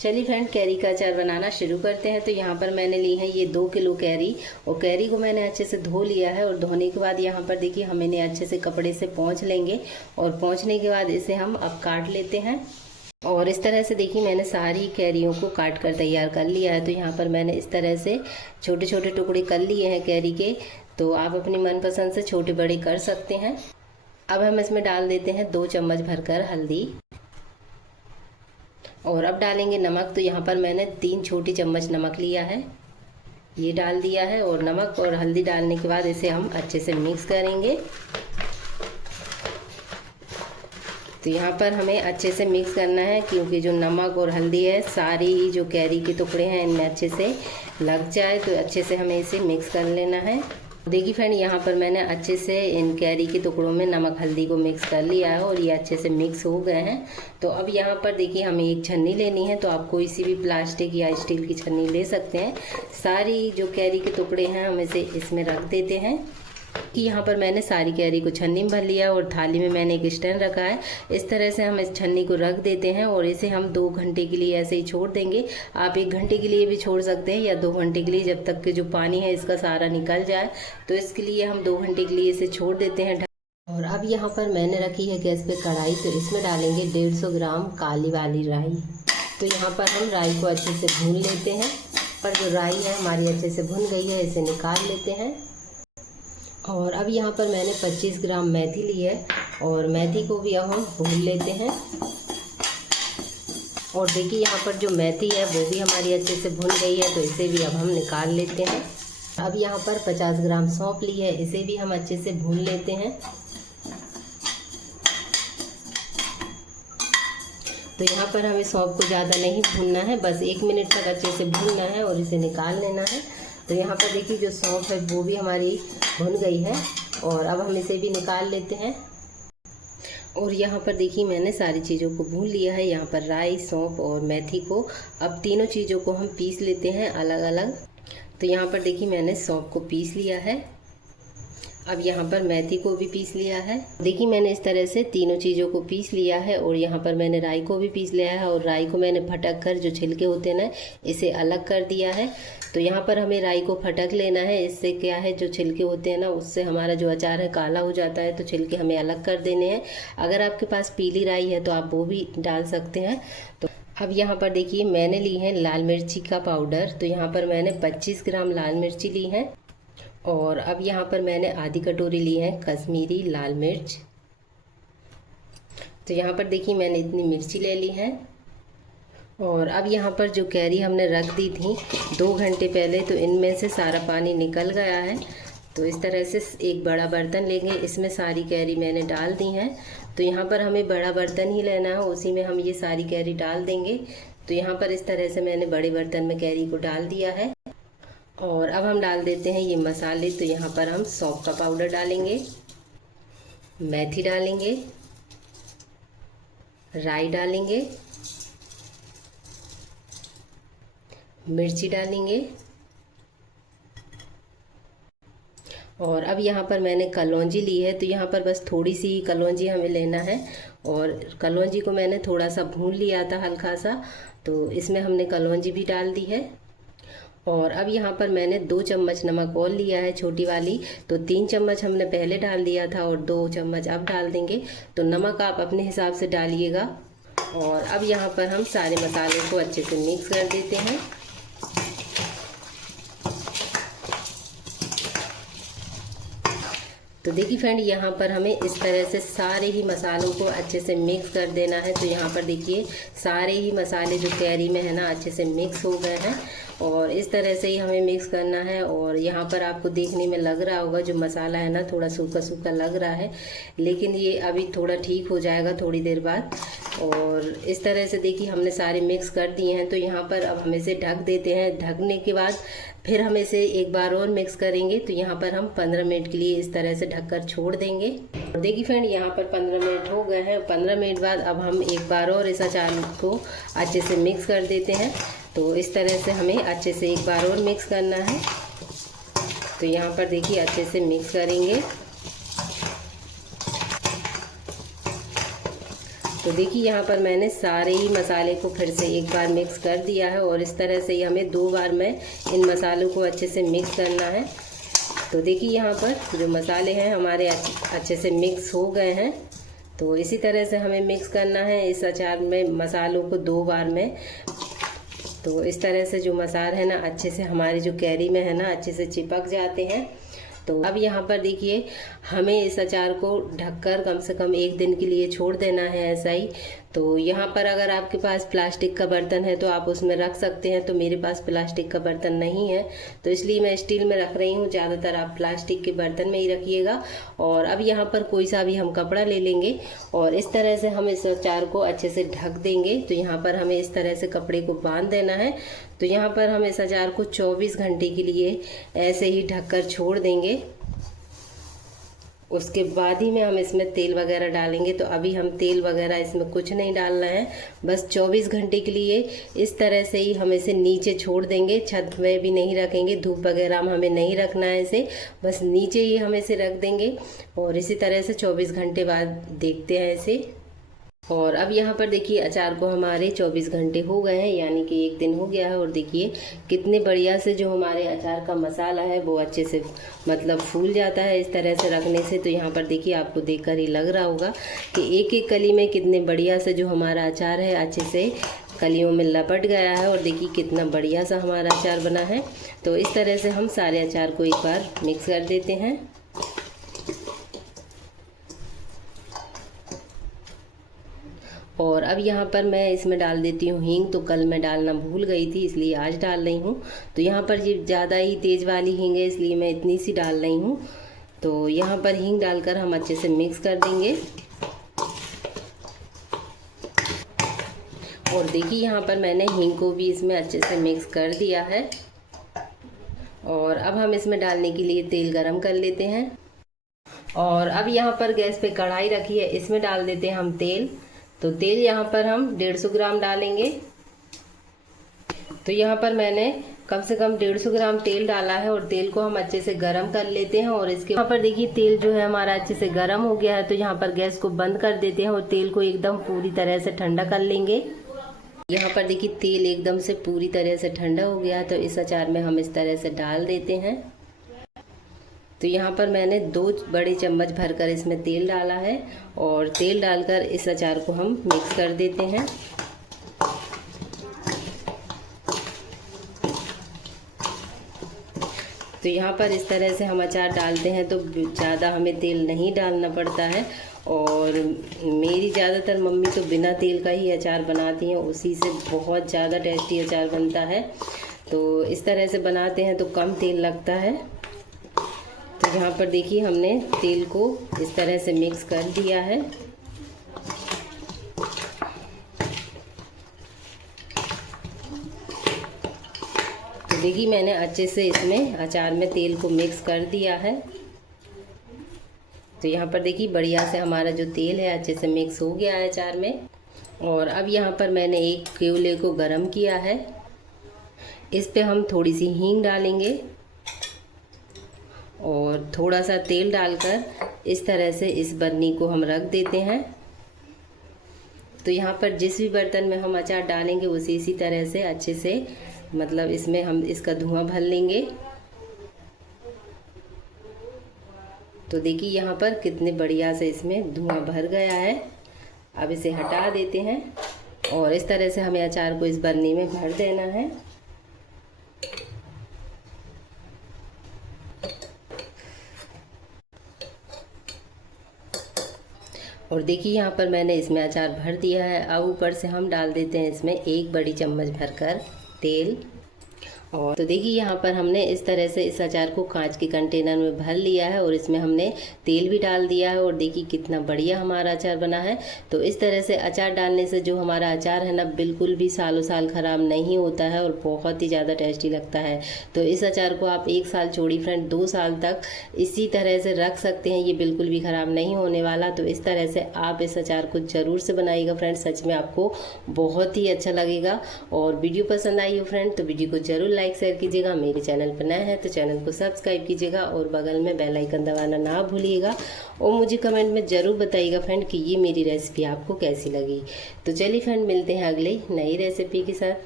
चलिए friend, carry का अचार बनाना शुरू करते हैं। तो यहाँ पर मैंने ली है ये 2 किलो कैरी, और कैरी को मैंने अच्छे से धो लिया है। और धोने के बाद यहाँ पर देखिए हम इन्हें अच्छे से कपड़े से पोंछ लेंगे, और पोंछने के बाद इसे हम अब काट लेते हैं। और इस तरह से देखिए मैंने सारी कैरियों को काट कर तैयार कर लिया है। तो यहाँ पर मैंने इस तरह से छोटे छोटे टुकड़े कर लिए हैं कैरी के। तो आप अपनी मनपसंद से छोटे बड़े कर सकते हैं। अब हम इसमें डाल देते हैं 2 चम्मच भरकर हल्दी, और अब डालेंगे नमक। तो यहाँ पर मैंने 3 छोटी चम्मच नमक लिया है, ये डाल दिया है। और नमक और हल्दी डालने के बाद इसे हम अच्छे से मिक्स करेंगे। तो यहाँ पर हमें अच्छे से मिक्स करना है, क्योंकि जो नमक और हल्दी है सारी जो कैरी के टुकड़े हैं इनमें अच्छे से लग जाए। तो अच्छे से हमें इसे मिक्स कर लेना है। देखिए फ्रेंड, यहाँ पर मैंने अच्छे से इन कैरी के टुकड़ों में नमक हल्दी को मिक्स कर लिया है, और ये अच्छे से मिक्स हो गए हैं। तो अब यहाँ पर देखिए हमें एक छन्नी लेनी है। तो आप कोई सी भी प्लास्टिक या स्टील की छन्नी ले सकते हैं। सारी जो कैरी के टुकड़े हैं हम इसे इसमें रख देते हैं। कि यहाँ पर मैंने सारी कैरी को छन्नी में भर लिया, और थाली में मैंने एक स्टैंड रखा है। इस तरह से हम इस छन्नी को रख देते हैं, और इसे हम 2 घंटे के लिए ऐसे ही छोड़ देंगे। आप 1 घंटे के लिए भी छोड़ सकते हैं, या 2 घंटे के लिए, जब तक कि जो पानी है इसका सारा निकल जाए। तो इसके लिए हम 2 घंटे के लिए इसे छोड़ देते हैं। और अब यहाँ पर मैंने रखी है गैस पे कढ़ाई। तो इसमें डालेंगे 150 ग्राम काली वाली राई। तो यहाँ पर हम राई को अच्छे से भून लेते हैं। पर जो राई है हमारी अच्छे से भुन गई है, इसे निकाल लेते हैं। और अब यहाँ पर मैंने 25 ग्राम मेथी ली है, और मेथी को भी अब हम भून लेते हैं। और देखिए यहाँ पर जो मेथी है वो भी हमारी अच्छे से भुन गई है, तो इसे भी अब हम निकाल लेते हैं। अब यहाँ पर 50 ग्राम सौंफ ली है, इसे भी हम अच्छे से भून लेते हैं। तो यहाँ पर हमें सौंफ को ज़्यादा नहीं भूनना है, बस 1 मिनट तक अच्छे से भूनना है और इसे निकाल लेना है। तो यहाँ पर देखिए जो सौंफ है वो भी हमारी भुन गई है, और अब हम इसे भी निकाल लेते हैं। और यहाँ पर देखिए मैंने सारी चीज़ों को भून लिया है। यहाँ पर राई, सौंफ और मेथी को, अब तीनों चीज़ों को हम पीस लेते हैं अलग अलग। तो यहाँ पर देखिए मैंने सौंफ को पीस लिया है। अब यहाँ पर मेथी को भी पीस लिया है। देखिए मैंने इस तरह से तीनों चीज़ों को पीस लिया है। और यहाँ पर मैंने राई को भी पीस लिया है, और राई को मैंने फटक कर जो छिलके होते हैं ना, इसे अलग कर दिया है। तो यहाँ पर हमें राई को फटक लेना है। इससे क्या है, जो छिलके होते हैं ना, उससे हमारा जो अचार है काला हो जाता है। तो छिलके हमें अलग कर देने हैं। अगर आपके पास पीली राई है तो आप वो भी डाल सकते हैं। तो अब यहाँ पर देखिए मैंने ली है लाल मिर्ची का पाउडर। तो यहाँ पर मैंने 25 ग्राम लाल मिर्ची ली है। और अब यहाँ पर मैंने आधी कटोरी ली है कश्मीरी लाल मिर्च। तो यहाँ पर देखिए मैंने इतनी मिर्ची ले ली है। और अब यहाँ पर जो कैरी हमने रख दी थी 2 घंटे पहले, तो इनमें से सारा पानी निकल गया है। तो इस तरह से एक बड़ा बर्तन लेंगे, इसमें सारी कैरी मैंने डाल दी हैं। तो यहाँ पर हमें बड़ा बर्तन ही लेना है, उसी में हम ये सारी कैरी डाल देंगे। तो यहाँ पर इस तरह से मैंने बड़े बर्तन में कैरी को डाल दिया है। और अब हम डाल देते हैं ये मसाले। तो यहाँ पर हम सौंफ का पाउडर डालेंगे, मेथी डालेंगे, राई डालेंगे, मिर्ची डालेंगे। और अब यहाँ पर मैंने कलौंजी ली है। तो यहाँ पर बस थोड़ी सी कलौंजी हमें लेना है, और कलौंजी को मैंने थोड़ा सा भून लिया था हल्का सा। तो इसमें हमने कलौंजी भी डाल दी है। और अब यहाँ पर मैंने 2 चम्मच नमक और लिया है, छोटी वाली। तो 3 चम्मच हमने पहले डाल दिया था, और 2 चम्मच अब डाल देंगे। तो नमक आप अपने हिसाब से डालिएगा। और अब यहाँ पर हम सारे मसालों को अच्छे से मिक्स कर देते हैं। तो देखिए फ्रेंड, यहाँ पर हमें इस तरह से सारे ही मसालों को अच्छे से मिक्स कर देना है। तो यहाँ पर देखिए सारे ही मसाले जो कैरी में है ना, अच्छे से मिक्स हो गए हैं। और इस तरह से ही हमें मिक्स करना है। और यहाँ पर आपको देखने में लग रहा होगा जो मसाला है ना, थोड़ा सूखा सूखा लग रहा है, लेकिन ये अभी थोड़ा ठीक हो जाएगा थोड़ी देर बाद। और इस तरह से देखिए हमने सारे मिक्स कर दिए हैं। तो यहाँ पर अब हम इसे ढक देते हैं। ढकने के बाद फिर हम इसे एक बार और मिक्स करेंगे। तो यहाँ पर हम 15 मिनट के लिए इस तरह से ढककर छोड़ देंगे। और देखिए फ्रेंड, यहाँ पर 15 मिनट हो गए हैं। 15 मिनट बाद अब हम एक बार और इस अचार को अच्छे से मिक्स कर देते हैं। तो इस तरह से हमें अच्छे से एक बार और मिक्स करना है। तो यहाँ पर देखिए अच्छे से मिक्स करेंगे। तो तो देखिए यहाँ पर मैंने सारे ही मसाले को फिर से एक बार मिक्स कर दिया है और इस तरह से ही हमें 2 बार में इन मसालों को अच्छे से मिक्स करना है। तो देखिए यहाँ पर जो मसाले हैं हमारे अच्छे से मिक्स हो गए हैं। तो इसी तरह से हमें मिक्स करना है इस अचार में मसालों को 2 बार में। तो इस तरह से जो मसाले हैं ना अच्छे से हमारी जो कैरी में है ना अच्छे से चिपक जाते हैं। तो अब यहाँ पर देखिए हमें इस अचार को ढककर कम से कम 1 दिन के लिए छोड़ देना है ऐसा ही। तो यहाँ पर अगर आपके पास प्लास्टिक का बर्तन है तो आप उसमें रख सकते हैं। तो मेरे पास प्लास्टिक का बर्तन नहीं है तो इसलिए मैं स्टील में रख रही हूँ। ज़्यादातर आप प्लास्टिक के बर्तन में ही रखिएगा। और अब यहाँ पर कोई सा भी हम कपड़ा ले लेंगे और इस तरह से हम इस अचार को अच्छे से ढक देंगे। तो यहाँ पर हमें इस तरह से कपड़े को बांध देना है। तो यहाँ पर हम इस अचार को 24 घंटे के लिए ऐसे ही ढककर छोड़ देंगे। उसके बाद ही में हम इसमें तेल वगैरह डालेंगे। तो अभी हम तेल वगैरह इसमें कुछ नहीं डालना है, बस 24 घंटे के लिए इस तरह से ही हम इसे नीचे छोड़ देंगे। छत में भी नहीं रखेंगे, धूप वगैरह में हमें नहीं रखना है इसे, बस नीचे ही हम इसे रख देंगे। और इसी तरह से 24 घंटे बाद देखते हैं इसे। और अब यहाँ पर देखिए अचार को हमारे 24 घंटे हो गए हैं, यानी कि 1 दिन हो गया है। और देखिए कितने बढ़िया से जो हमारे अचार का मसाला है वो अच्छे से मतलब फूल जाता है इस तरह से रखने से। तो यहाँ पर देखिए आपको देखकर ही लग रहा होगा कि एक एक कली में कितने बढ़िया से जो हमारा अचार है अच्छे से कलियों में लपट गया है। और देखिए कितना बढ़िया सा हमारा अचार बना है। तो इस तरह से हम सारे अचार को एक बार मिक्स कर देते हैं। और अब यहाँ पर मैं इसमें डाल देती हूँ हींग। तो कल मैं डालना भूल गई थी इसलिए आज डाल रही हूँ। तो यहाँ पर ये ज़्यादा ही तेज़ वाली हींग है इसलिए मैं इतनी सी डाल रही हूँ। तो यहाँ पर हींग डालकर हम अच्छे से मिक्स कर देंगे। और देखिए यहाँ पर मैंने हींग को भी इसमें अच्छे से मिक्स कर दिया है। और अब हम इसमें डालने के लिए तेल गरम कर लेते हैं। और अब यहाँ पर गैस पे कढ़ाई रखी है, इसमें डाल देते हैं हम तेल। तो तेल यहाँ पर हम 150 ग्राम डालेंगे। तो यहाँ पर मैंने कम से कम 150 ग्राम तेल डाला है और तेल को हम अच्छे से गरम कर लेते हैं। और इसके यहाँ पर देखिए तेल जो है हमारा अच्छे से गरम हो गया है। तो यहाँ पर गैस को बंद कर देते हैं और तेल को एकदम पूरी तरह से ठंडा कर लेंगे। यहाँ पर देखिए तेल एकदम से पूरी तरह से ठंडा हो गया। तो इस अचार में हम इस तरह से डाल देते हैं। तो यहाँ पर मैंने 2 बड़े चम्मच भरकर इसमें तेल डाला है और तेल डालकर इस अचार को हम मिक्स कर देते हैं। तो यहाँ पर इस तरह से हम अचार डालते हैं तो ज़्यादा हमें तेल नहीं डालना पड़ता है। और मेरी ज़्यादातर मम्मी तो बिना तेल का ही अचार बनाती हैं, उसी से बहुत ज़्यादा टेस्टी अचार बनता है। तो इस तरह से बनाते हैं तो कम तेल लगता है। तो यहाँ पर देखिए हमने तेल को इस तरह से मिक्स कर दिया है। तो देखिए मैंने अच्छे से इसमें अचार में तेल को मिक्स कर दिया है। तो यहाँ पर देखिए बढ़िया से हमारा जो तेल है अच्छे से मिक्स हो गया है अचार में। और अब यहाँ पर मैंने एक केवले को गरम किया है, इस पे हम थोड़ी सी हींग डालेंगे और थोड़ा सा तेल डालकर इस तरह से इस बर्नी को हम रख देते हैं। तो यहाँ पर जिस भी बर्तन में हम अचार डालेंगे उसे इसी तरह से अच्छे से मतलब इसमें हम इसका धुआं भर लेंगे। तो देखिए यहाँ पर कितने बढ़िया से इसमें धुआं भर गया है। अब इसे हटा देते हैं और इस तरह से हमें अचार को इस बर्नी में भर देना है। और देखिए यहाँ पर मैंने इसमें अचार भर दिया है। अब ऊपर से हम डाल देते हैं इसमें 1 बड़ी चम्मच भरकर तेल। और तो देखिए यहाँ पर हमने इस तरह से इस अचार को कांच के कंटेनर में भर लिया है और इसमें हमने तेल भी डाल दिया है। और देखिए कितना बढ़िया हमारा अचार बना है। तो इस तरह से अचार डालने से जो हमारा अचार है ना बिल्कुल भी सालों साल ख़राब नहीं होता है और बहुत ही ज़्यादा टेस्टी लगता है। तो इस अचार को आप 1 साल छोड़ी फ्रेंड 2 साल तक इसी तरह से रख सकते हैं, ये बिल्कुल भी ख़राब नहीं होने वाला। तो इस तरह से आप इस अचार को ज़रूर से बनाइएगा फ्रेंड, सच में आपको बहुत ही अच्छा लगेगा। और वीडियो पसंद आई हो फ्रेंड तो वीडियो को ज़रूर लाइक शेयर कीजिएगा। मेरे चैनल पर नया है तो चैनल को सब्सक्राइब कीजिएगा और बगल में बेल आइकन दबाना ना भूलिएगा। और मुझे कमेंट में ज़रूर बताइएगा फ्रेंड कि ये मेरी रेसिपी आपको कैसी लगी। तो चलिए फ्रेंड, मिलते हैं अगले नई रेसिपी के साथ।